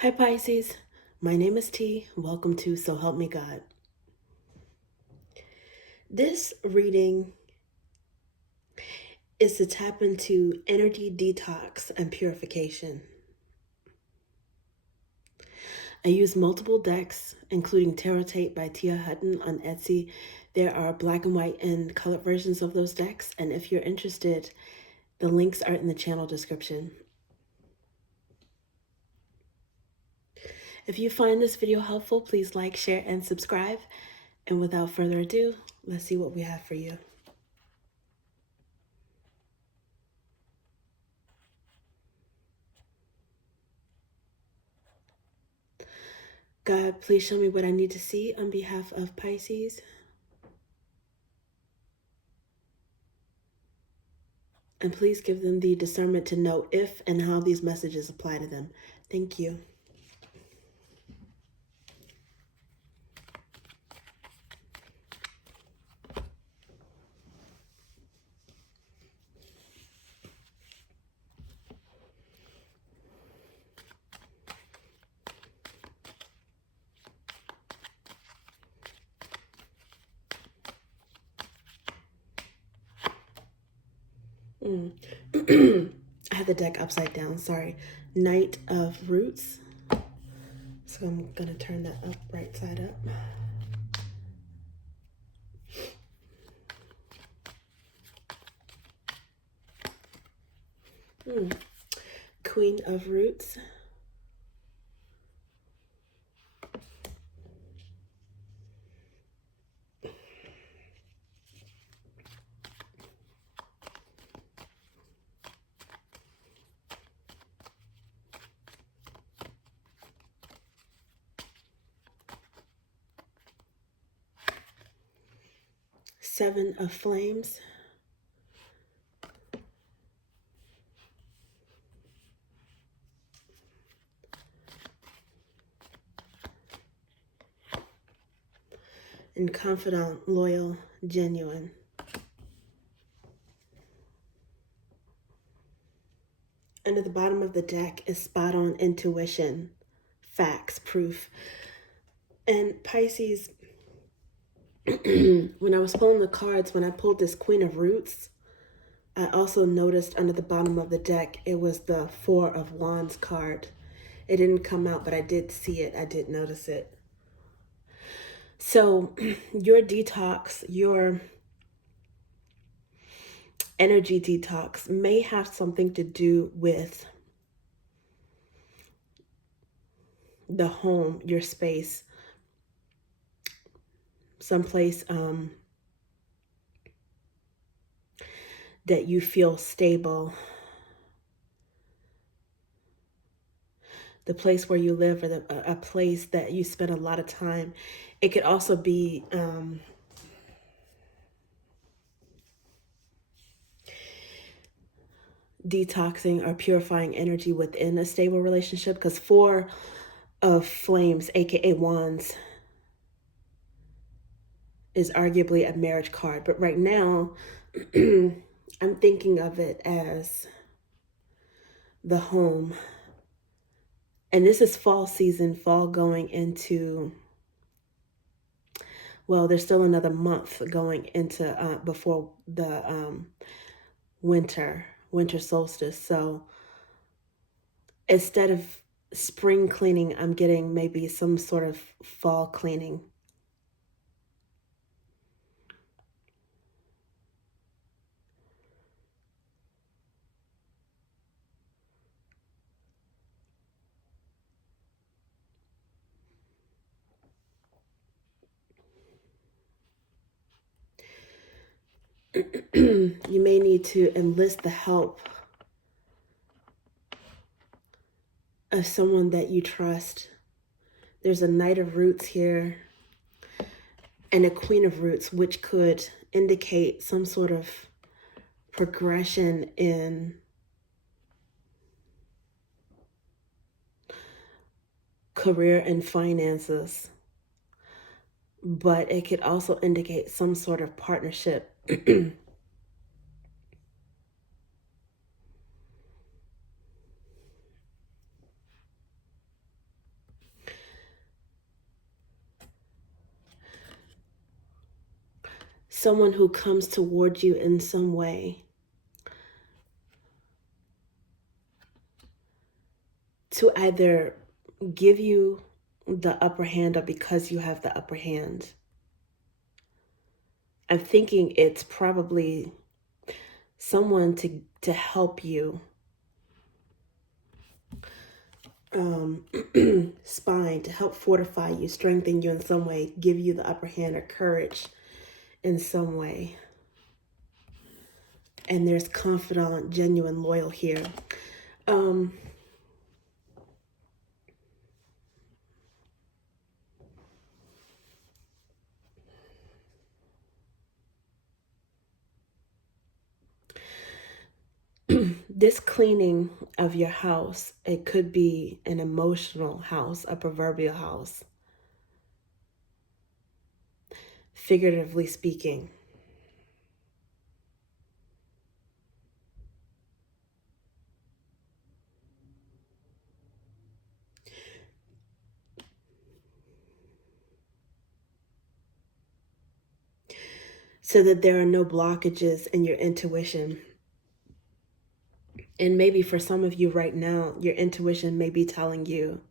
Hi Pisces, my name is T. Welcome to So Help Me God. This reading is to tap into energy detox and purification. I use multiple decks, including Tarot Tape by Tia Hutton on Etsy. There are black and white and colored versions of those decks, and if you're interested, the links are in the channel description. If you find this video helpful, please like, share, and subscribe. And without further ado, let's see what we have for you. God, please show me what I need to see on behalf of Pisces. And please give them the discernment to know if and how these messages apply to them. Thank you. I had the deck upside down, sorry. Knight of Roots. So I'm going to turn that up, right side up. Queen of Roots. Seven of Flames. And Confidant, Loyal, Genuine. And at the bottom of the deck is Spot On Intuition, Facts, Proof. And Pisces, when I was pulling the cards, when I pulled this Queen of Roots, I also noticed under the bottom of the deck, it was the Four of Wands card. It didn't come out, but I did see it. I did notice it. So your detox, your energy detox may have something to do with the home, your space, someplace that you feel stable, the place where you live, or a place that you spend a lot of time. It could also be detoxing or purifying energy within a stable relationship, because Four of Flames, aka Wands, is arguably a marriage card. But right now, I'm thinking of it as the home. And this is fall season, fall going into, well, there's still another month going into before the winter solstice. So instead of spring cleaning, I'm getting maybe some sort of fall cleaning. You may need to enlist the help of someone that you trust. There's a Knight of Roots here and a Queen of Roots, which could indicate some sort of progression in career and finances. But it could also indicate some sort of partnership. someone who comes toward you in some way to either give you the upper hand or because you have the upper hand. I'm thinking it's probably someone to help you spine, to help fortify you, strengthen you in some way, give you the upper hand or courage in some way. And there's confidant, genuine, loyal here. This cleaning of your house, it could be an emotional house, a proverbial house, figuratively speaking. So that there are no blockages in your intuition. And maybe for some of you right now, your intuition may be telling you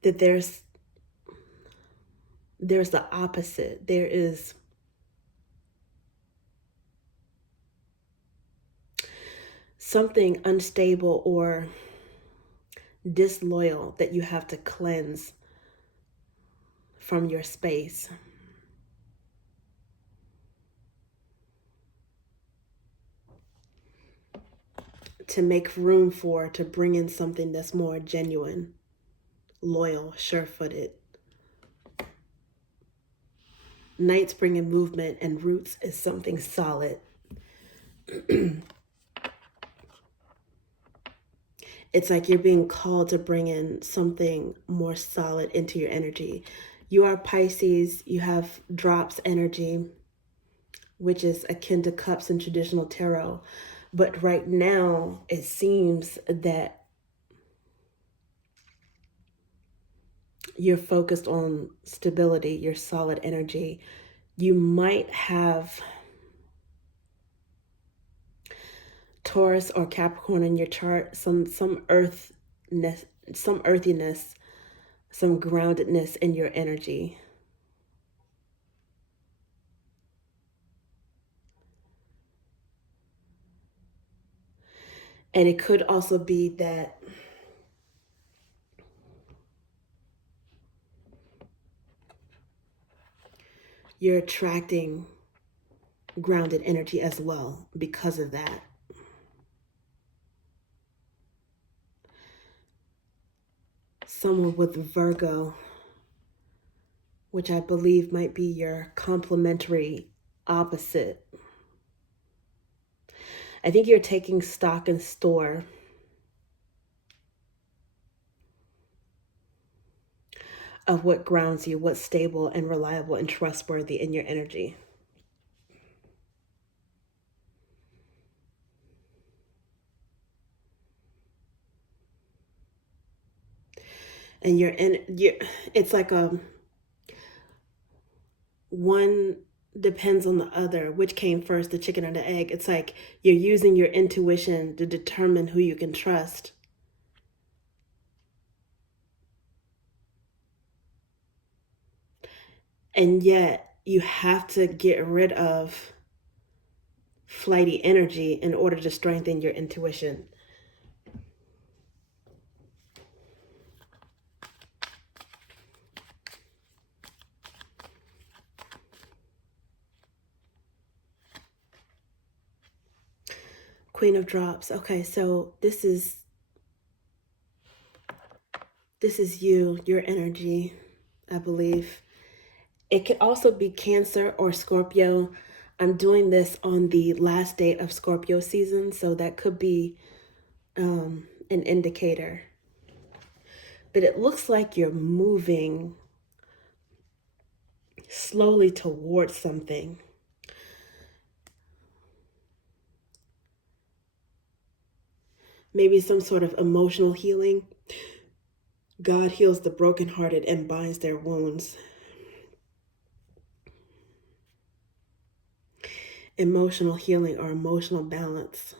that there's the opposite. There is something unstable or disloyal that you have to cleanse from your space. To make room for, to bring in something that's more genuine, loyal, sure-footed. Nights bring in movement, and roots is something solid. It's like you're being called to bring in something more solid into your energy. You are Pisces, you have drops energy, which is akin to cups in traditional tarot. But right now, it seems that you're focused on stability, your solid energy. You might have Taurus or Capricorn in your chart, some earthiness, some groundedness in your energy. And it could also be that you're attracting grounded energy as well because of that. Someone with Virgo, which I believe might be your complementary opposite. I think you're taking stock and store of what grounds you, what's stable and reliable and trustworthy in your energy. And it's like one depends on the other. Which came first, the chicken or the egg? It's like you're using your intuition to determine who you can trust. And yet you have to get rid of flighty energy in order to strengthen your intuition. Queen of Drops. Okay, so this is you, your energy, I believe. It could also be Cancer or Scorpio. I'm doing this on the last day of Scorpio season, so that could be an indicator. But it looks like you're moving slowly towards something. Maybe some sort of emotional healing. God heals the brokenhearted and binds their wounds. Emotional healing or emotional balance.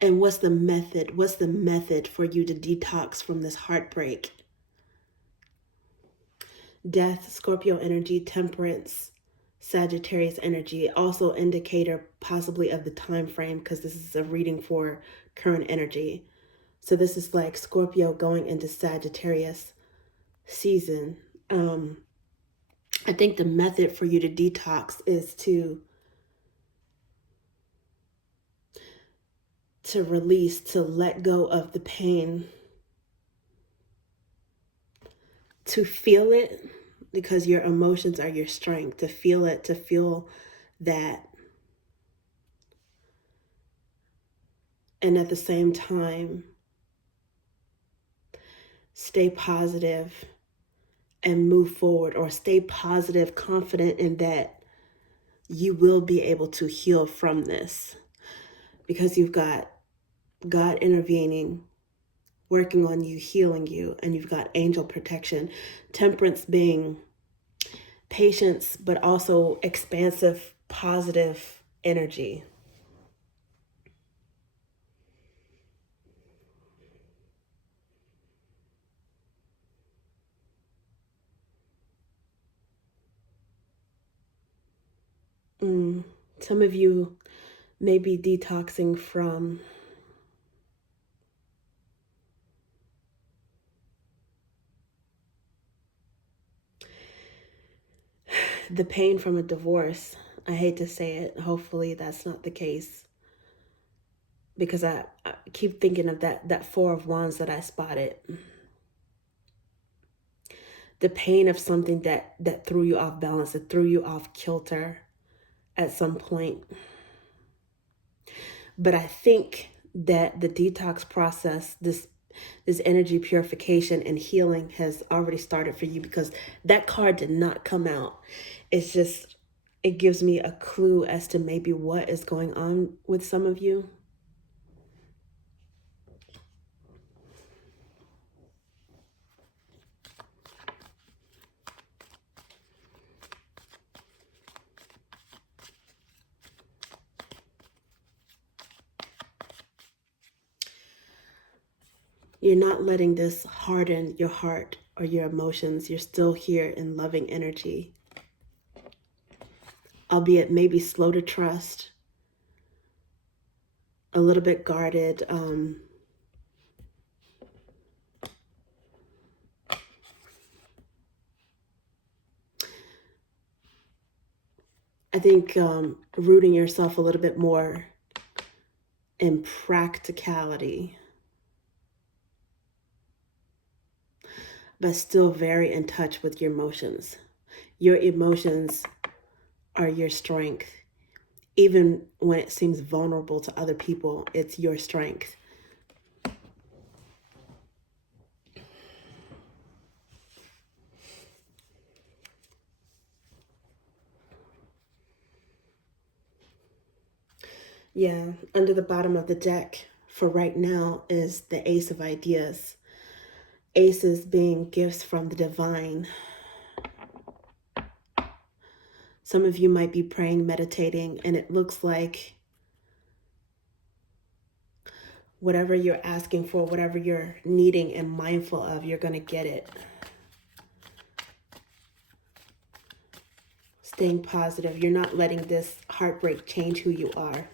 And what's the method? What's the method for you to detox from this heartbreak? Death, Scorpio energy, temperance, Sagittarius energy, also indicator possibly of the time frame, because this is a reading for current energy. So this is like Scorpio going into Sagittarius season. I think the method for you to detox is to release, to let go of the pain, to feel it, because your emotions are your strength, to feel it, to feel that. And at the same time, stay positive and move forward, or stay positive, confident in that you will be able to heal from this, because you've got God intervening, working on you, healing you, and you've got angel protection. Temperance being patience, but also expansive, positive energy. Some of you may be detoxing from the pain from a divorce. I hate to say it. Hopefully that's not the case, because I keep thinking of that Four of Wands that I spotted. The pain of something that threw you off balance, that threw you off kilter at some point. But I think that the detox process, this energy purification and healing has already started for you, because that card did not come out. It's just, it gives me a clue as to maybe what is going on with some of you. You're not letting this harden your heart or your emotions. You're still here in loving energy, albeit maybe slow to trust, a little bit guarded. I think rooting yourself a little bit more in practicality, but still very in touch with your emotions. Your emotions are your strength. Even when it seems vulnerable to other people, it's your strength. Yeah, under the bottom of the deck for right now is the Ace of Ideas. Aces being gifts from the divine. Some of you might be praying, meditating, and it looks like whatever you're asking for, whatever you're needing and mindful of, you're going to get it. Staying positive. You're not letting this heartbreak change who you are.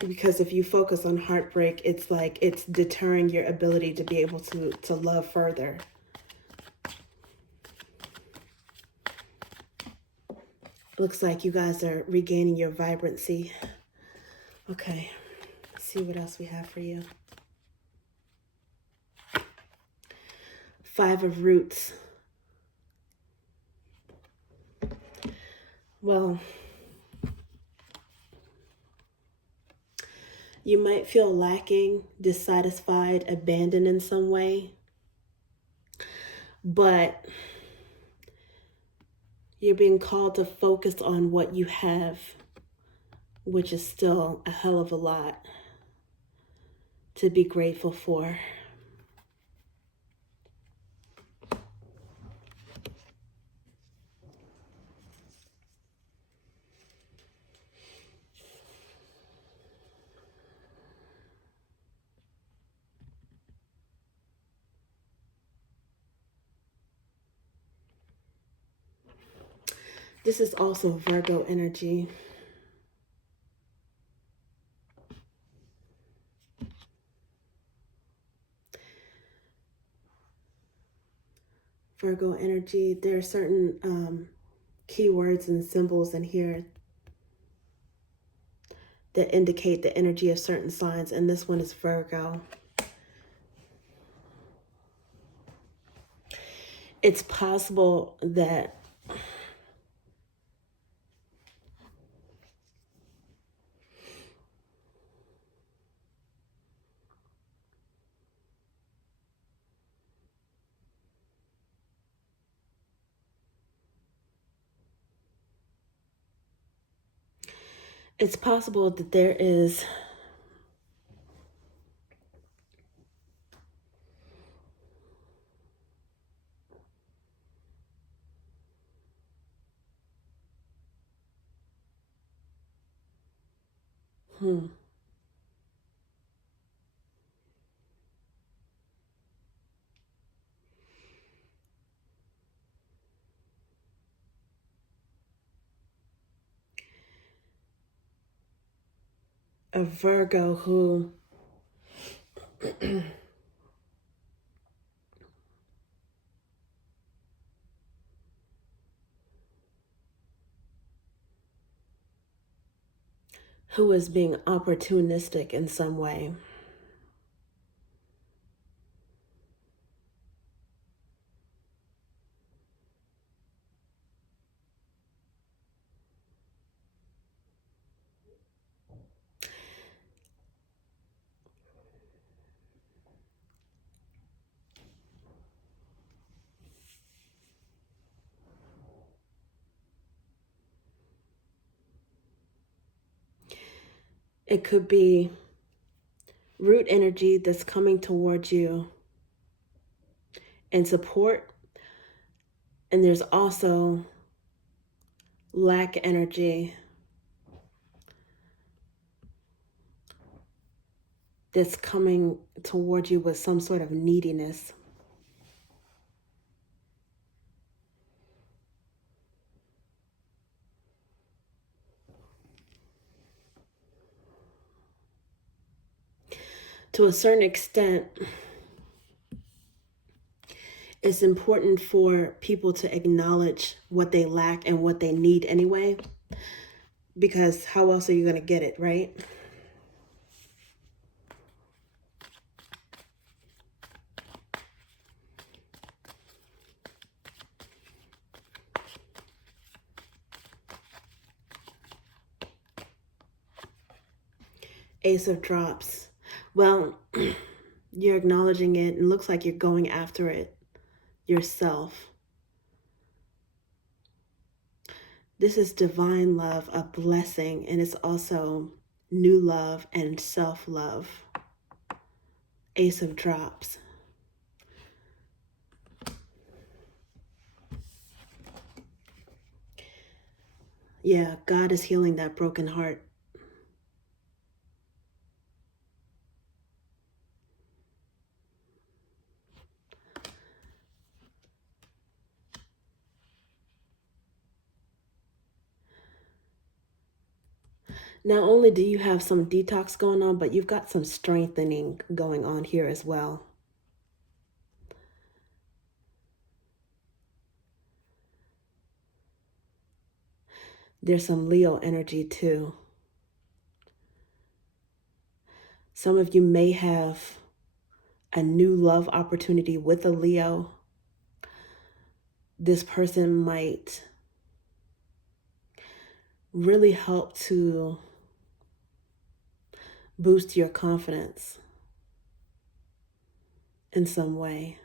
Because if you focus on heartbreak, it's like it's deterring your ability to be able to love further. Looks like you guys are regaining your vibrancy. Okay, let's see what else we have for you. Five of Roots. Well, you might feel lacking, dissatisfied, abandoned in some way. but you're being called to focus on what you have, which is still a hell of a lot to be grateful for. This is also Virgo energy. Virgo energy, there are certain keywords and symbols in here that indicate the energy of certain signs, and this one is Virgo. It's possible that there is a Virgo who is being opportunistic in some way. It could be root energy that's coming towards you in support, and there's also lack energy that's coming towards you with some sort of neediness. To a certain extent, it's important for people to acknowledge what they lack and what they need anyway, because how else are you going to get it, right? Ace of Drops. Well, you're acknowledging it and looks like you're going after it yourself. This is divine love, a blessing, and it's also new love and self-love. Ace of Drops. Yeah, God is healing that broken heart. Not only do you have some detox going on, but you've got some strengthening going on here as well. There's some Leo energy too. Some of you may have a new love opportunity with a Leo. This person might really help to boost your confidence in some way.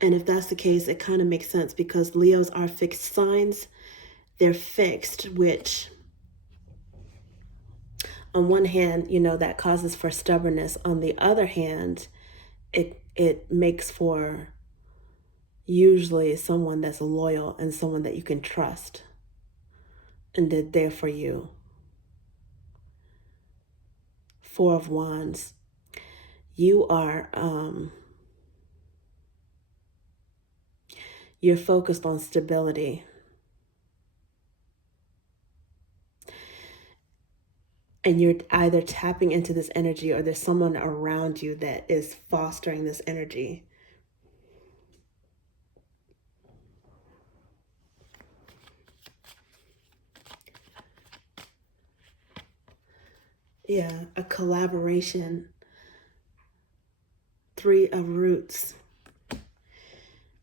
And if that's the case, it kind of makes sense because Leos are fixed signs. They're fixed, which on one hand, that causes for stubbornness. On the other hand, it makes for usually someone that's loyal and someone that you can trust and they're there for you. Four of Wands. You are you're focused on stability. And you're either tapping into this energy or there's someone around you that is fostering this energy. Yeah, a collaboration. Three of Roots.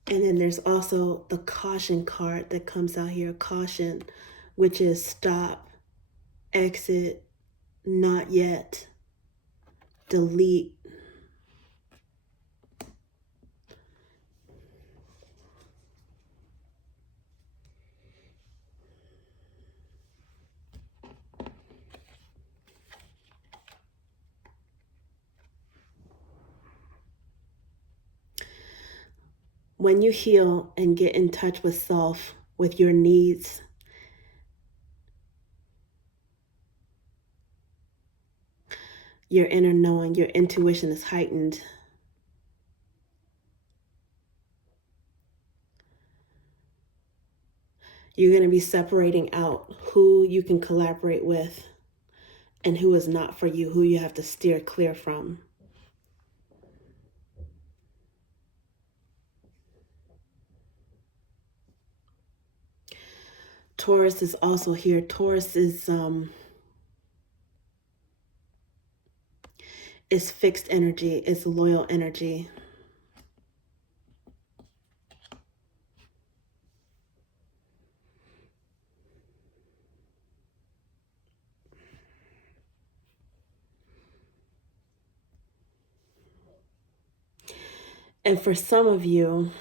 And then there's also the caution card that comes out here. Caution, which is stop, exit, not yet, delete. When you heal and get in touch with self, with your needs, your inner knowing, your intuition is heightened. You're going to be separating out who you can collaborate with and who is not for you, who you have to steer clear from. Taurus is also here. Taurus is fixed energy, it's loyal energy. And for some of you,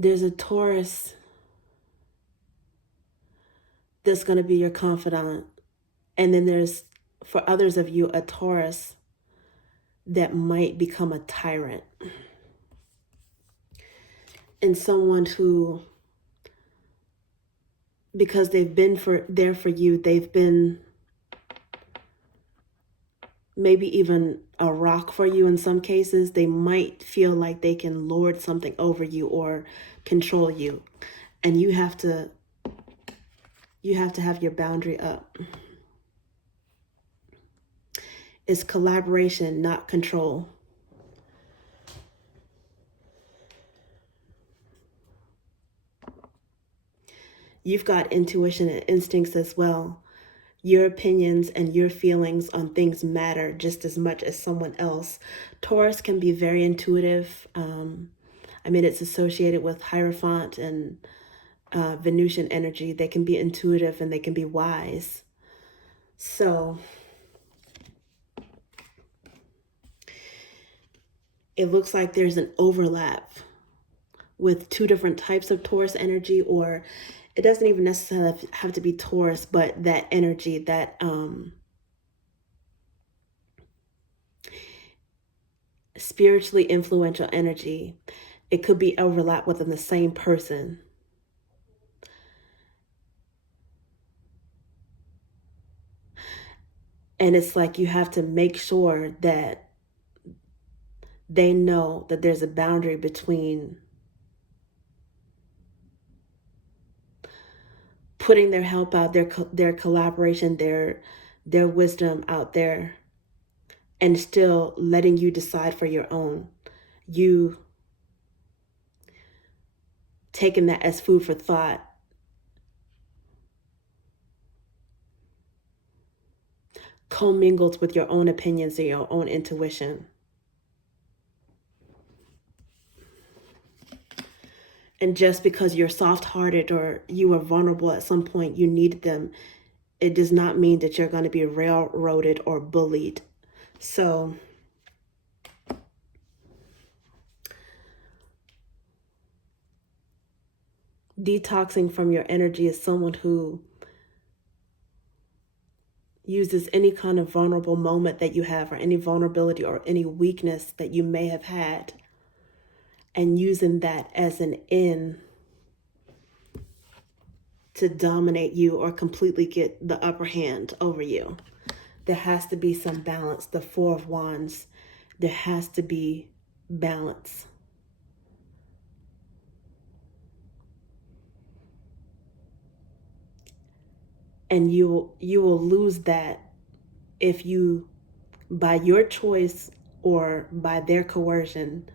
there's a Taurus that's going to be your confidant. And then there's, for others of you, a Taurus that might become a tyrant. And someone who, because they've been there for you, they've been maybe even a rock for you in some cases, they might feel like they can lord something over you or control you. And you have to have your boundary up. It's collaboration, not control. You've got intuition and instincts as well. Your opinions and your feelings on things matter just as much as someone else. Taurus can be very intuitive. It's associated with Hierophant and Venusian energy. They can be intuitive and they can be wise. So it looks like there's an overlap with two different types of Taurus energy, or it doesn't even necessarily have to be Taurus, but that energy, that spiritually influential energy, it could be overlap within the same person. And it's like you have to make sure that they know that there's a boundary between putting their help out, their collaboration, their wisdom out there, and still letting you decide for your own. You taking that as food for thought. Commingled with your own opinions and your own intuition. And just because you're soft-hearted or you were vulnerable at some point, you needed them, it does not mean that you're going to be railroaded or bullied. So detoxing from your energy is someone who uses any kind of vulnerable moment that you have, or any vulnerability or any weakness that you may have had, and using that as an in to dominate you or completely get the upper hand over you. There has to be some balance. The Four of Wands, there has to be balance. And you will lose that if you, by your choice or by their coercion,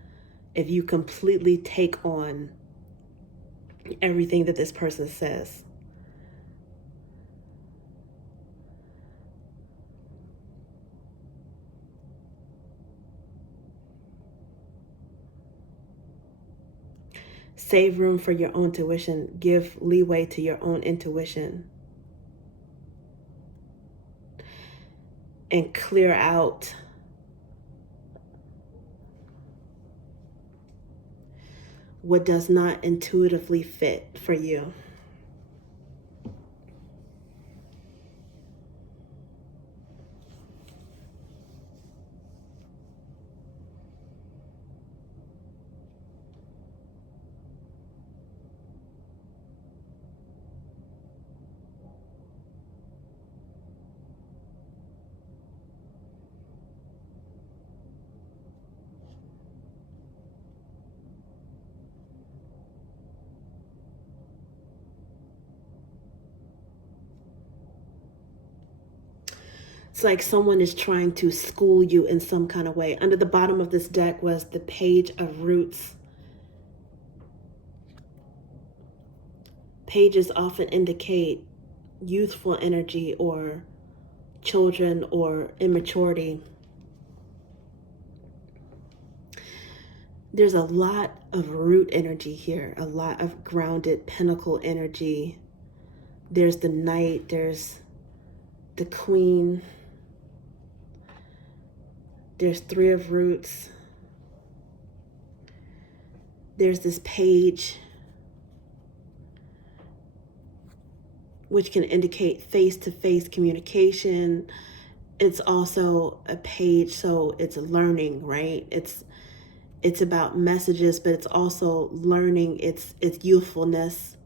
if you completely take on everything that this person says. Save room for your own intuition. Give leeway to your own intuition. And clear out what does not intuitively fit for you. It's like someone is trying to school you in some kind of way. Under the bottom of this deck was the Page of Roots. Pages often indicate youthful energy or children or immaturity. There's a lot of root energy here, a lot of grounded pinnacle energy. There's the Knight, there's the Queen, there's Three of Roots, there's this Page, which can indicate face-to-face communication. It's also a page, so it's learning, right? It's about messages, but it's also learning. It's youthfulness,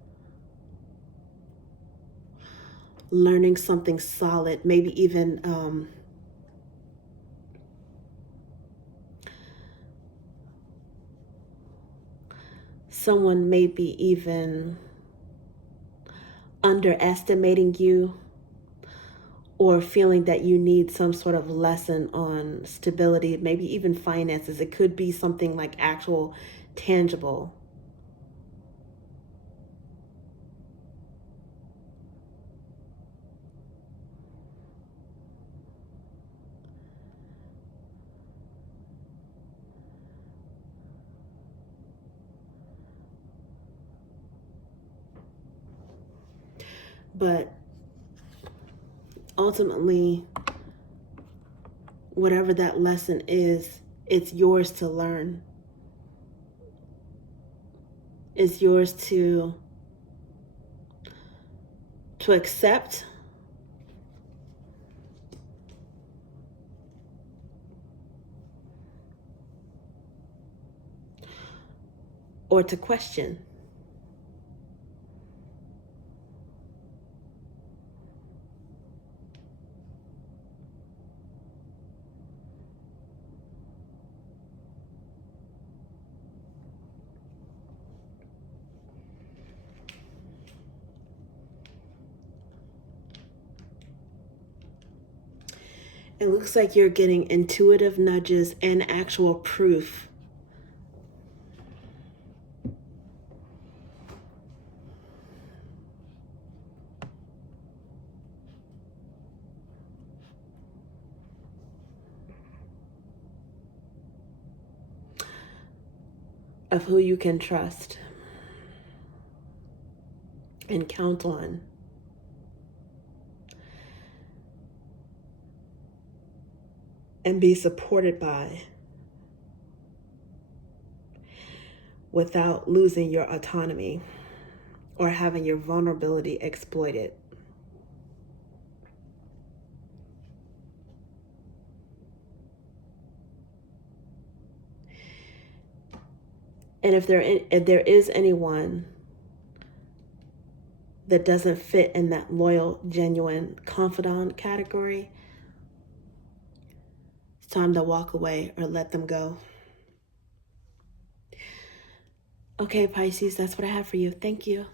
learning something solid, maybe even someone maybe even underestimating you, or feeling that you need some sort of lesson on stability, maybe even finances. It could be something like actual tangible. But ultimately, whatever that lesson is, it's yours to learn. It's yours to accept, or to question. It looks like you're getting intuitive nudges and actual proof. Of who you can trust and count on. and be supported by without losing your autonomy or having your vulnerability exploited. And if there is anyone that doesn't fit in that loyal, genuine confidant category, it's time to walk away or let them go. Okay, Pisces, that's what I have for you. Thank you.